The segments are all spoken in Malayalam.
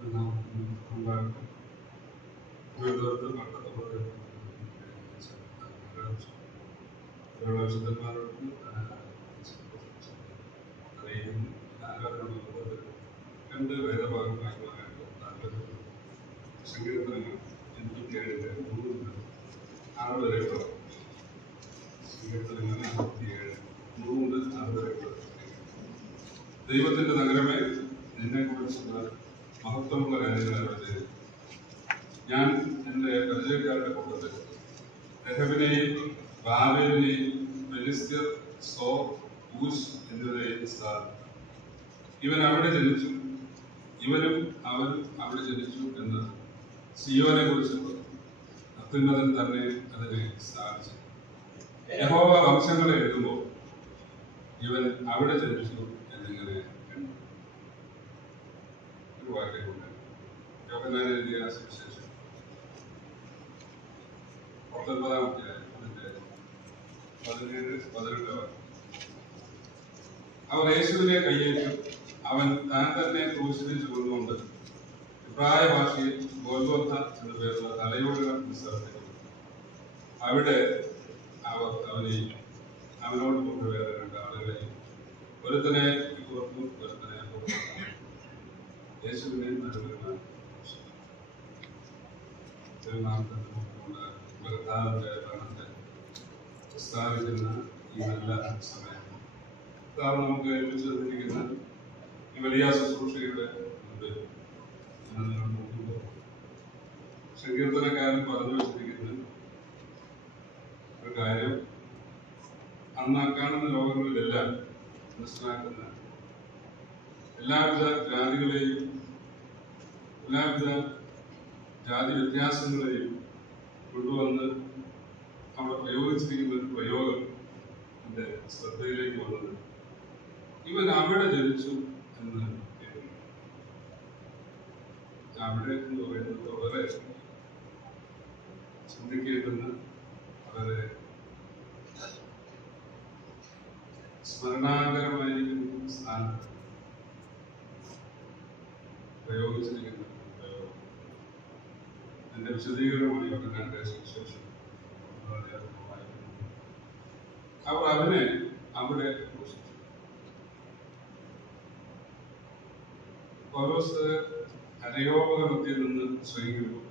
രണ്ട് വേദഭാഗമായിട്ട് താല്പര്യം സങ്കീർത്തനങ്ങൾ 87 3 6 വരെയുള്ള സങ്കീർത്തനങ്ങൾ 57 3 6 വരെയുള്ള ദൈവത്തിന്റെ നഗരമേ നിന്നെ കുറിച്ചുള്ള മഹത്വമുള്ള കാര്യങ്ങൾ അറിഞ്ഞത് ഞാൻ എൻ്റെ പരിചയക്കാരുടെ കൂട്ടത്തിൽ രഹബിനെയും ബാബേലിനെയും ഫെലിസ്ത്യർ സോ ഊസ് എന്നിവരെയും സ്ഥാപിച്ചു. ഇവൻ അവിടെ ജനിച്ചു, ഇവനും അവൻ അവിടെ ജനിച്ചു എന്ന് സിയോനെ കുറിച്ച് അത്യുന്നതൻ തന്നെ അതിനെ സ്ഥാപിച്ചു. യഹോവ വംശങ്ങളെ എഴുതുമ്പോൾ ഇവൻ അവിടെ ജനിച്ചു എന്നിങ്ങനെ ഒരു വാക്യമുണ്ട്. യോഹന്നാൻ എഴുതിയ സുവിശേഷം 19-ാം അധ്യായം 17-18 അവർ യേശുവിനെ കയ്യേറ്റു. അവൻ താൻ തന്നെ ക്രൂശിൽ ചുമന്നുകൊണ്ട് ഇബ്രായ ഭാഷയിൽ ഗോൽഗോഥ എന്നു പേരുള്ള തലയോടുകൾ സ്ഥലത്തേക്ക് അവിടെ അവർ അവനോട് കൊണ്ട് വേറെ 2 ആളുകളെയും ഒരുത്തനെ പുറത്തും ഒരുത്തനെ യേശുവിനെ നടുവിലുമായി ഭരണത്തെ പ്രസ്താവിക്കുന്ന ഈ നല്ല സമയം നമുക്ക് ഏൽപ്പിച്ചു തന്നിരിക്കുന്ന ഈ വലിയ ശുശ്രൂഷയുടെ മുമ്പിൽ സങ്കീർത്തനക്കാരൻ പറഞ്ഞു വെച്ചിരിക്കുന്ന ഒരു കാര്യം അന്ന് കാണുന്ന ലോകങ്ങളിലെല്ലാം മനസ്സിലാക്കുന്ന എല്ലാവിധ ജാതികളെയും എല്ലാവിധ ജാതി വ്യത്യാസങ്ങളെയും കൊണ്ടുവന്ന് അവിടെ പ്രയോഗിച്ചിരിക്കുന്ന ഒരു പ്രയോഗം എൻ്റെ ശ്രദ്ധയിലേക്ക് വന്നത് ഇവൻ അവിടെ ജനിച്ചു എന്ന് കേൾക്കുന്നു. അവിടെ എന്ന് പറയുന്നത് വളരെ ചിന്തിക്കേണ്ടുന്ന വളരെ സ്മരണാകരമായിരിക്കുന്ന സ്ഥാനത്ത് പ്രയോഗിച്ചിരിക്കുന്ന പ്രയോഗം എന്റെ വിശദീകരണമാണ് യോഹന്നാന്റെ സുവിശേഷം. അവർ അവനെ അവിടെ പൗലോസ് അരയോപകരണത്തിൽ നിന്ന് ശ്രമിക്കുമ്പോൾ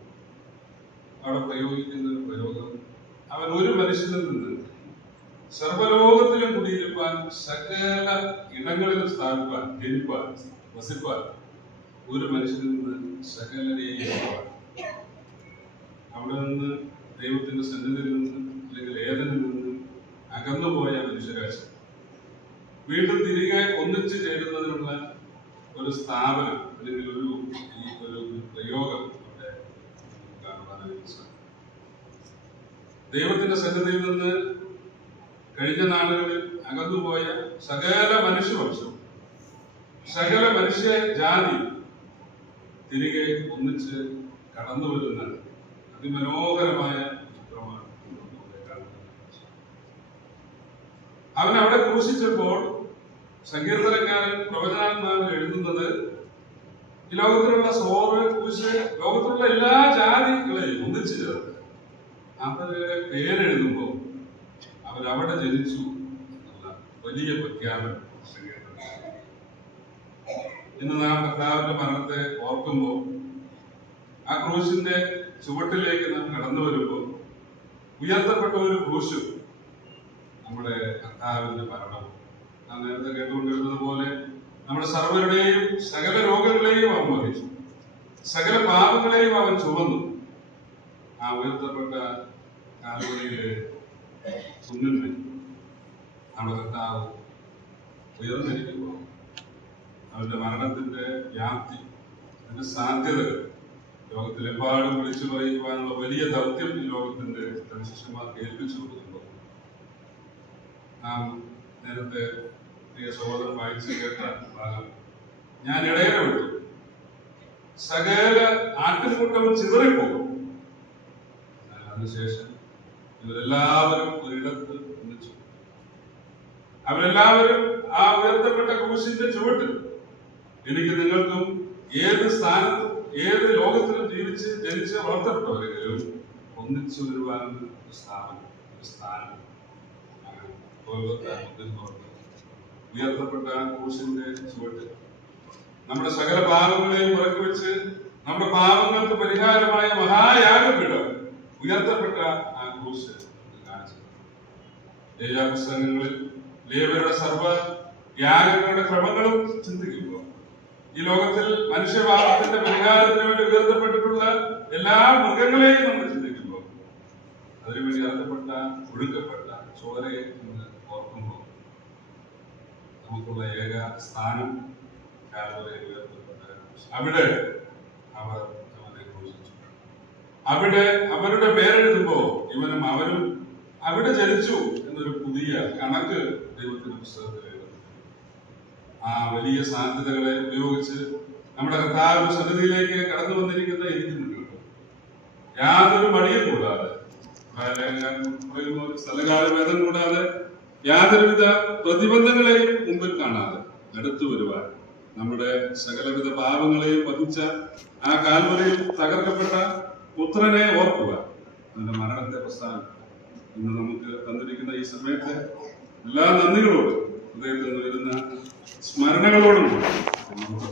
അവിടെ പ്രയോഗിക്കുന്ന ഒരു പ്രയോഗം അവൻ ഒരു മനുഷ്യനിൽ നിന്ന് സർവലോകത്തിലും കുടിയിരുപ്പാൻ സകല ഇടങ്ങളിലും സ്ഥാപിപ്പാൻ ജനിപ്പാൻ വസിപ്പാൻ ഒരു മനുഷ്യനിൽ നിന്ന് സകലരെയും അവിടെ നിന്ന് ദൈവത്തിന്റെ സന്നിധിയിൽ നിന്ന് അല്ലെങ്കിൽ ഏതനിൽ നിന്ന് അകന്നുപോയ മനുഷ്യരാശി വീണ്ടും തിരികെ ഒന്നിച്ചു ചേരുന്നതിനുള്ള ഒരു സ്ഥാപനം അല്ലെങ്കിൽ ഒരു പ്രയോഗം അവിടെ കാണുവാനായിട്ട് സാധിക്കും. ദൈവത്തിന്റെ സന്നിധിയിൽ നിന്ന് കഴിഞ്ഞ നാളുകളിൽ അകന്നുപോയ സകല മനുഷ്യവംശവും സകല മനുഷ്യ ജാതി തിരികെ ഒന്നിച്ച് കടന്നു വരുന്ന അതിമനോഹരമായ ചിത്രമാണ് അവൻ അവിടെ ക്രൂശിച്ചപ്പോൾ സങ്കീർത്തനക്കാരൻ പ്രവചനാത്മാവിൽ എഴുതുന്നത് ഈ ലോകത്തിലുള്ള സോറ് ക്രൂശ് ലോകത്തിലുള്ള എല്ലാ ജാതികളെയും ഒന്നിച്ചു ചേർത്ത് അവരുടെ പേരെഴുതുമ്പോൾ അവരവിടെ ജനിച്ചു എന്നുള്ള വലിയ പ്രഖ്യാപനം. ഇന്ന് നാം കർത്താവിന്റെ മരണത്തെ ഓർക്കുമ്പോൾ ആ ക്രൂശിന്റെ ചുവട്ടിലേക്ക് നാം കടന്നു വരുമ്പോൾ ഉയർത്തപ്പെട്ട ഒരു ക്രൂശും നമ്മുടെ കർത്താവിന്റെ മരണം നാം നേരത്തെ കേട്ടുകൊണ്ടിരുന്നത് പോലെ നമ്മുടെ സർവരുടെയും സകല രോഗങ്ങളെയും അവൻ വഹിച്ചു, സകല പാപങ്ങളെയും അവൻ ചുമന്നു. ആ ഉയർത്തപ്പെട്ട കാൽവരിയിലെ കുന്നിൽ നമ്മുടെ കർത്താവ് ഉയർന്നിരിക്കുമ്പോൾ അവന്റെ മരണത്തിന്റെ വ്യാപ്തി, അതിന്റെ സാധ്യതകൾ ലോകത്തിലെമ്പാടും വിളിച്ചു പറയുവാനുള്ള വലിയ ദൗത്യം ഈ ലോകത്തിന്റെ ശിഷ്യന്മാർക്ക് ഏൽപ്പിച്ചു കൊടുക്കുമ്പോൾ നാം നേരത്തെ പ്രിയ സഹോദരൻ വായിച്ചു കേട്ട ഭാഗം ഞാൻ ഇടയനെ വിട്ടു, സകല ആട്ടിൻകൂട്ടവും ചിതറിപ്പോകും. അതിനുശേഷം ഇവരെല്ലാവരും ഒരിടത്ത് ഒന്നിച്ചു. അവരെല്ലാവരും ആ ഉയർത്തപ്പെട്ട ക്രൂശിന്റെ ചുവട്ടിൽ എനിക്ക് നിങ്ങൾക്കും ഏത് സ്ഥാനത്ത് ഏത് ലോകത്തിലും ജനിച്ച് വളർത്തപ്പെട്ടവരെങ്കിലും ഒന്നിച്ചു വരുവാൻ ഒരു സ്ഥാപനം, ഒരു സ്ഥാനം, ഉയർത്തപ്പെട്ട ക്രൂശിന്റെ ചുവട്ട് നമ്മുടെ സകല പാപങ്ങളെയും ഇറക്കി വെച്ച് നമ്മുടെ പാപങ്ങൾക്ക് പരിഹാരമായ മഹായാഗപീഠം ഉയർത്തപ്പെട്ട ആ ക്രൂശ് കാണിച്ചു. പുസ്തകങ്ങളിൽ ലേവ്യരുടെ സർവ്വ യാഗങ്ങളുടെ ക്രമങ്ങളും ചിന്തിക്കുമ്പോൾ ഈ ലോകത്തിൽ മനുഷ്യപാപത്തിന്റെ പരിഹാരത്തിന് വേണ്ടി ഉയർത്തപ്പെട്ടിട്ടുള്ള എല്ലാ മൃഗങ്ങളെയും നമ്മൾ ചിന്തിക്കുമ്പോൾ അതിനുവേണ്ടി ഇറക്കപ്പെട്ട ഒഴുക്കപ്പെട്ട ചോരയെ നമ്മൾ ഓർക്കുമ്പോൾ നമുക്കുള്ള ഏക സ്ഥാനം കാൽവരിയിൽ ഉയർത്തപ്പെട്ട അവിടെ അവർ അവനെ ക്രൂശിച്ചു. അവിടെ അവരുടെ പേരെഴുതുമ്പോൾ ഇവനും അവനും അവിടെ ജനിച്ചു എന്നൊരു പുതിയ കണക്ക് ദൈവത്തിന്റെ പുസ്തകത്തിൽ എഴുതുന്നു. ആ വലിയ സാധ്യതകളെ ഉപയോഗിച്ച് നമ്മുടെ കർത്താവിന്റെ സന്നിധിയിലേക്ക് കടന്നു വന്നിരിക്കുന്ന ഇരിക്കുന്നുണ്ട്. യാതൊരു മടിയും കൂടാതെ, സ്ഥലകാലഭേദം കൂടാതെ, യാതൊരുവിധ പ്രതിബന്ധങ്ങളെയും മുമ്പിൽ കാണാതെ അടുത്തു വരുവാൻ നമ്മുടെ സകലവിധ പാപങ്ങളെയും വഹിച്ച ആ കാൽവരിയിൽ തകർക്കപ്പെട്ട പുത്രനെ ഓർക്കുക. അതിന്റെ മരണത്തെ പ്രസ്ഥാനം ഇന്ന് നമുക്ക് തന്നിരിക്കുന്ന ഈ സമയത്ത് എല്ലാ നന്ദികളോടും ഹൃദയത്തിൽ നിന്ന് വരുന്ന സ്മരണകളോടും നമുക്ക്